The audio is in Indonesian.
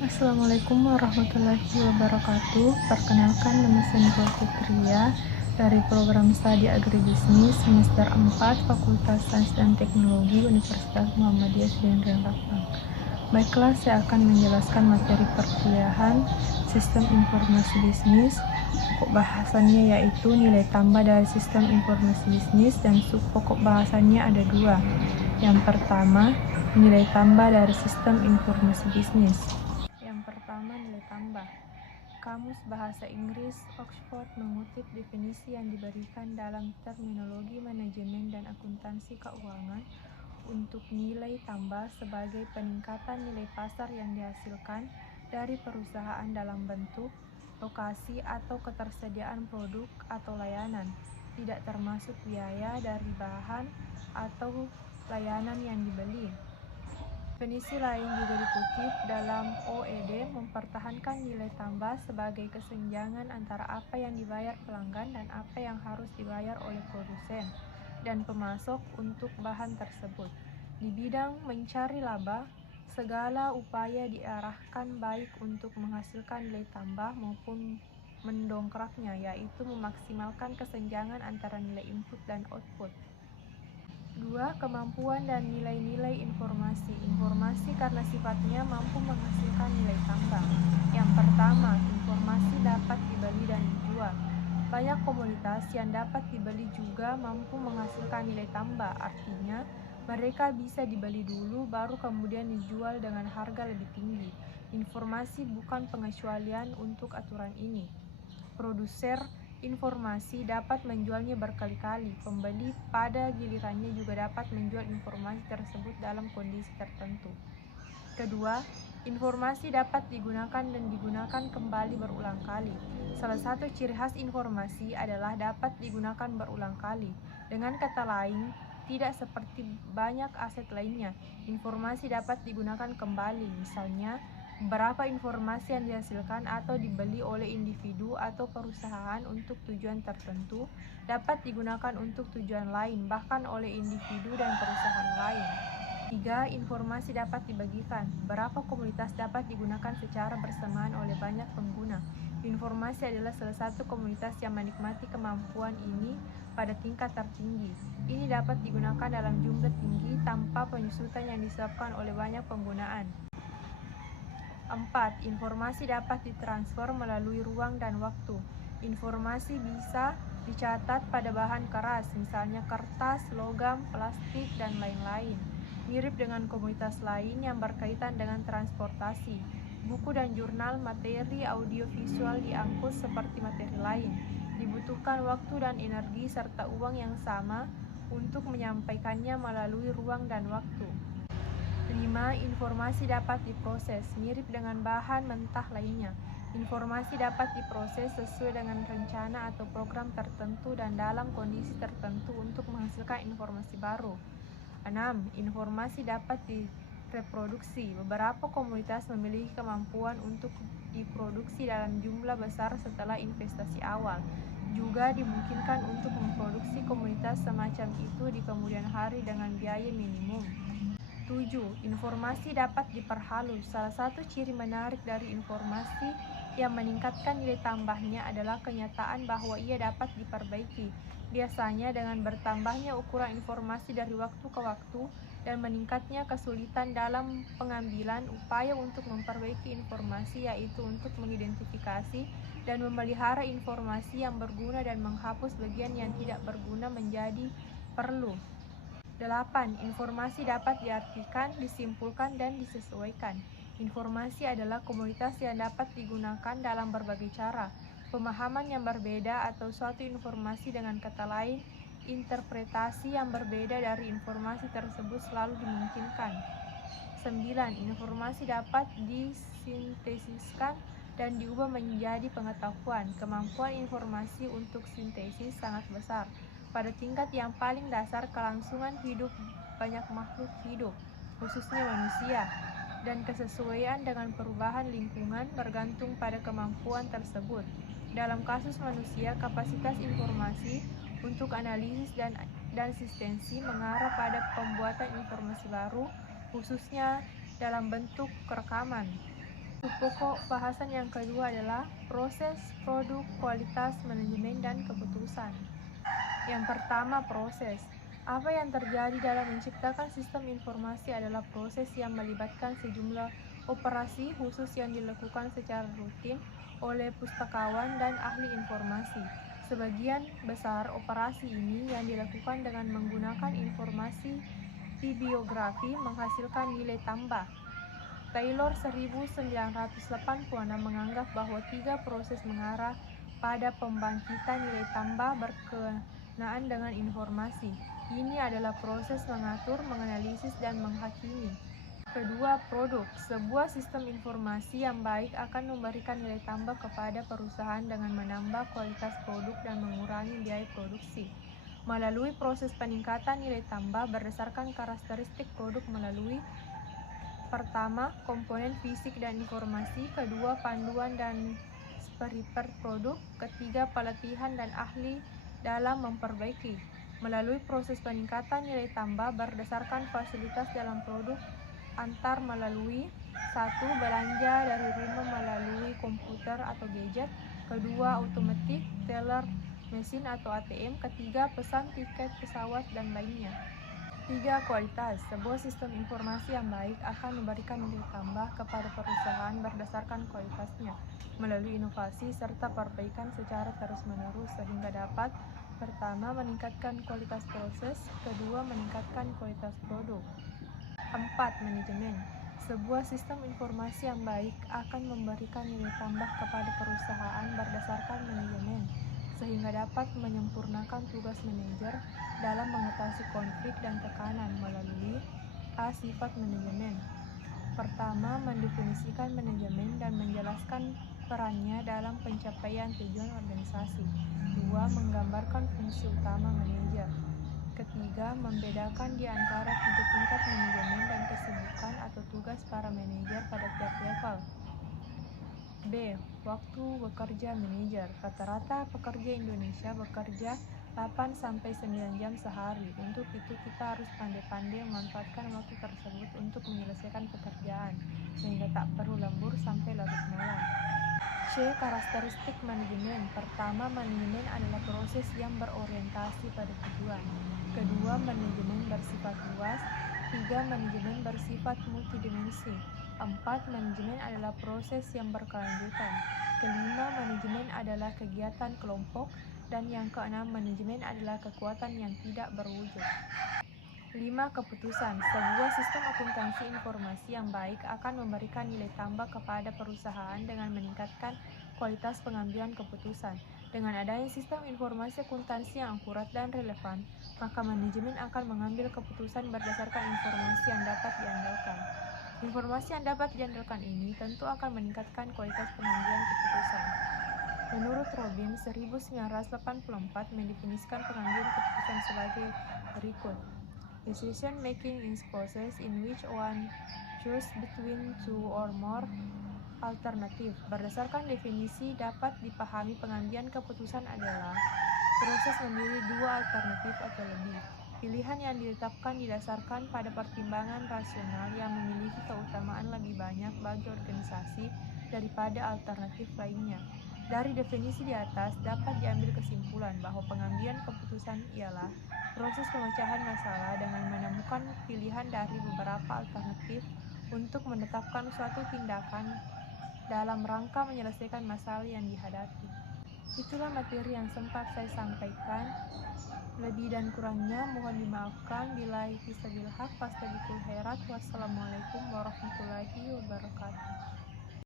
Assalamualaikum warahmatullahi wabarakatuh. Perkenalkan, nama saya Nurul Fitria dari program Studi Agribisnis semester 4 Fakultas Sains dan Teknologi Universitas Muhammadiyah Sudirman Lapang. Baiklah, saya akan menjelaskan materi perkuliahan Sistem Informasi Bisnis. Pokok bahasannya yaitu nilai tambah dari Sistem Informasi Bisnis dan subpokok bahasannya ada dua. Yang pertama, nilai tambah dari Sistem Informasi Bisnis. Yang pertama, nilai tambah. Kamus Bahasa Inggris Oxford mengutip definisi yang diberikan dalam terminologi manajemen dan akuntansi keuangan untuk nilai tambah sebagai peningkatan nilai pasar yang dihasilkan dari perusahaan dalam bentuk, lokasi atau ketersediaan produk atau layanan, tidak termasuk biaya dari bahan atau layanan yang dibeli. Definisi lain juga dikutip dalam OED mempertahankan nilai tambah sebagai kesenjangan antara apa yang dibayar pelanggan dan apa yang harus dibayar oleh produsen dan pemasok untuk bahan tersebut. Di bidang mencari laba, segala upaya diarahkan baik untuk menghasilkan nilai tambah maupun mendongkraknya, yaitu memaksimalkan kesenjangan antara nilai input dan output. 2. Kemampuan dan nilai-nilai informasi. Informasi karena sifatnya mampu menghasilkan nilai tambah. Yang pertama, informasi dapat dibeli dan dijual. Banyak komoditas yang dapat dibeli juga mampu menghasilkan nilai tambah. Artinya, mereka bisa dibeli dulu baru kemudian dijual dengan harga lebih tinggi. Informasi bukan pengecualian untuk aturan ini. Produser informasi dapat menjualnya berkali-kali. Pembeli pada gilirannya juga dapat menjual informasi tersebut dalam kondisi tertentu. Kedua, informasi dapat digunakan dan digunakan kembali berulang kali. Salah satu ciri khas informasi adalah dapat digunakan berulang kali. Dengan kata lain, tidak seperti banyak aset lainnya, informasi dapat digunakan kembali. Misalnya, beberapa informasi yang dihasilkan atau dibeli oleh individu atau perusahaan untuk tujuan tertentu dapat digunakan untuk tujuan lain, bahkan oleh individu dan perusahaan lain. 3. Informasi dapat dibagikan. Beberapa komunitas dapat digunakan secara bersamaan oleh banyak pengguna. Informasi adalah salah satu komunitas yang menikmati kemampuan ini pada tingkat tertinggi. Ini dapat digunakan dalam jumlah tinggi tanpa penyusutan yang disebabkan oleh banyak penggunaan. 4. Informasi dapat ditransfer melalui ruang dan waktu. Informasi bisa dicatat pada bahan keras, misalnya kertas, logam, plastik, dan lain-lain. Mirip dengan komunitas lain yang berkaitan dengan transportasi, buku dan jurnal materi audiovisual diangkut seperti materi lain. Dibutuhkan waktu dan energi serta uang yang sama untuk menyampaikannya melalui ruang dan waktu. 5. Informasi dapat diproses, mirip dengan bahan mentah lainnya. Informasi dapat diproses sesuai dengan rencana atau program tertentu dan dalam kondisi tertentu untuk menghasilkan informasi baru. 6. Informasi dapat direproduksi. Beberapa komunitas memiliki kemampuan untuk diproduksi dalam jumlah besar setelah investasi awal. Juga dimungkinkan untuk memproduksi komunitas semacam itu di kemudian hari dengan biaya minimum. 7. Informasi dapat diperhalus. Salah satu ciri menarik dari informasi yang meningkatkan nilai tambahnya adalah kenyataan bahwa ia dapat diperbaiki. Biasanya dengan bertambahnya ukuran informasi dari waktu ke waktu dan meningkatnya kesulitan dalam pengambilan upaya untuk memperbaiki informasi, yaitu untuk mengidentifikasi dan memelihara informasi yang berguna dan menghapus bagian yang tidak berguna menjadi perlu. 8. Informasi dapat diartikan, disimpulkan, dan disesuaikan. Informasi adalah komoditas yang dapat digunakan dalam berbagai cara. Pemahaman yang berbeda atau suatu informasi, dengan kata lain, interpretasi yang berbeda dari informasi tersebut selalu dimungkinkan. 9. Informasi dapat disintesiskan dan diubah menjadi pengetahuan. Kemampuan informasi untuk sintesis sangat besar. Pada tingkat yang paling dasar, kelangsungan hidup banyak makhluk hidup, khususnya manusia, dan kesesuaian dengan perubahan lingkungan bergantung pada kemampuan tersebut. Dalam kasus manusia, kapasitas informasi untuk analisis dan asistensi mengarah pada pembuatan informasi baru, khususnya dalam bentuk rekaman. Pokok bahasan yang kedua adalah proses, produk, kualitas, manajemen, dan keputusan. Yang pertama, proses. Apa yang terjadi dalam menciptakan sistem informasi adalah proses yang melibatkan sejumlah operasi khusus yang dilakukan secara rutin oleh pustakawan dan ahli informasi. Sebagian besar operasi ini yang dilakukan dengan menggunakan informasi bibliografi menghasilkan nilai tambah. Taylor 1986 menganggap bahwa 3 proses mengarah pada pembangkitan nilai tambah berkenaan dengan informasi. Ini adalah proses mengatur, menganalisis, dan menghakimi. Kedua, produk. Sebuah sistem informasi yang baik akan memberikan nilai tambah kepada perusahaan dengan menambah kualitas produk dan mengurangi biaya produksi. Melalui proses peningkatan nilai tambah berdasarkan karakteristik produk melalui pertama, komponen fisik dan informasi, kedua, panduan dan spare produk, ketiga, pelatihan dan ahli dalam memperbaiki. Melalui proses peningkatan nilai tambah berdasarkan fasilitas dalam produk antar melalui 1. Belanja dari rumah melalui komputer atau gadget, kedua, otomatik, teller mesin atau ATM, ketiga, pesan tiket pesawat dan lainnya. 3. Kualitas. Sebuah sistem informasi yang baik akan memberikan nilai tambah kepada perusahaan berdasarkan kualitasnya melalui inovasi serta perbaikan secara terus-menerus sehingga dapat pertama, meningkatkan kualitas proses, kedua, meningkatkan kualitas produk. 4. Manajemen. Sebuah sistem informasi yang baik akan memberikan nilai tambah kepada perusahaan berdasarkan manajemen, sehingga dapat menyempurnakan tugas manajer dalam mengatasi konflik dan tekanan melalui A. Sifat manajemen. Pertama, mendefinisikan manajemen dan menjelaskan perannya dalam pencapaian tujuan organisasi. 2. Menggambarkan fungsi utama manajer. Ketiga, membedakan di antara 3 tingkat manajemen dan kesibukan atau tugas para manajer pada tiap level. B. Waktu bekerja manajer. Rata-rata pekerja Indonesia bekerja 8-9 jam sehari. Untuk itu kita harus pandai-pandai memanfaatkan waktu tersebut untuk menyelesaikan pekerjaan, sehingga tak perlu lembur sampai larut malam. C. Karakteristik manajemen. Pertama, manajemen adalah proses yang berorientasi pada tujuan. Kedua, manajemen bersifat luas. 3. Manajemen bersifat multidimensi. 4. Manajemen adalah proses yang berkelanjutan. Kelima, manajemen adalah kegiatan kelompok. Dan yang keenam, manajemen adalah kekuatan yang tidak berwujud. 5. Keputusan. Sebuah sistem akuntansi informasi yang baik akan memberikan nilai tambah kepada perusahaan dengan meningkatkan kualitas pengambilan keputusan. Dengan adanya sistem informasi akuntansi yang akurat dan relevan, maka manajemen akan mengambil keputusan berdasarkan informasi yang dapat diandalkan. Informasi yang dapat diandalkan ini tentu akan meningkatkan kualitas pengambilan keputusan. Menurut Robin, 1984 mendefinisikan pengambilan keputusan sebagai berikut. Decision making is process in which one choose between two or more alternative. Berdasarkan definisi dapat dipahami pengambilan keputusan adalah proses memilih 2 alternatif atau lebih. Pilihan yang ditetapkan didasarkan pada pertimbangan rasional yang memiliki keutamaan lebih banyak bagi organisasi daripada alternatif lainnya. Dari definisi di atas dapat diambil kesimpulan bahwa pengambilan keputusan ialah proses pemecahan masalah dengan menemukan pilihan dari beberapa alternatif untuk menetapkan suatu tindakan dalam rangka menyelesaikan masalah yang dihadapi. Itulah materi yang sempat saya sampaikan. Lebih dan kurangnya mohon dimaafkan. Billahi fisabilillah, fastabiqul khairat. Wassalamualaikum warahmatullahi wabarakatuh.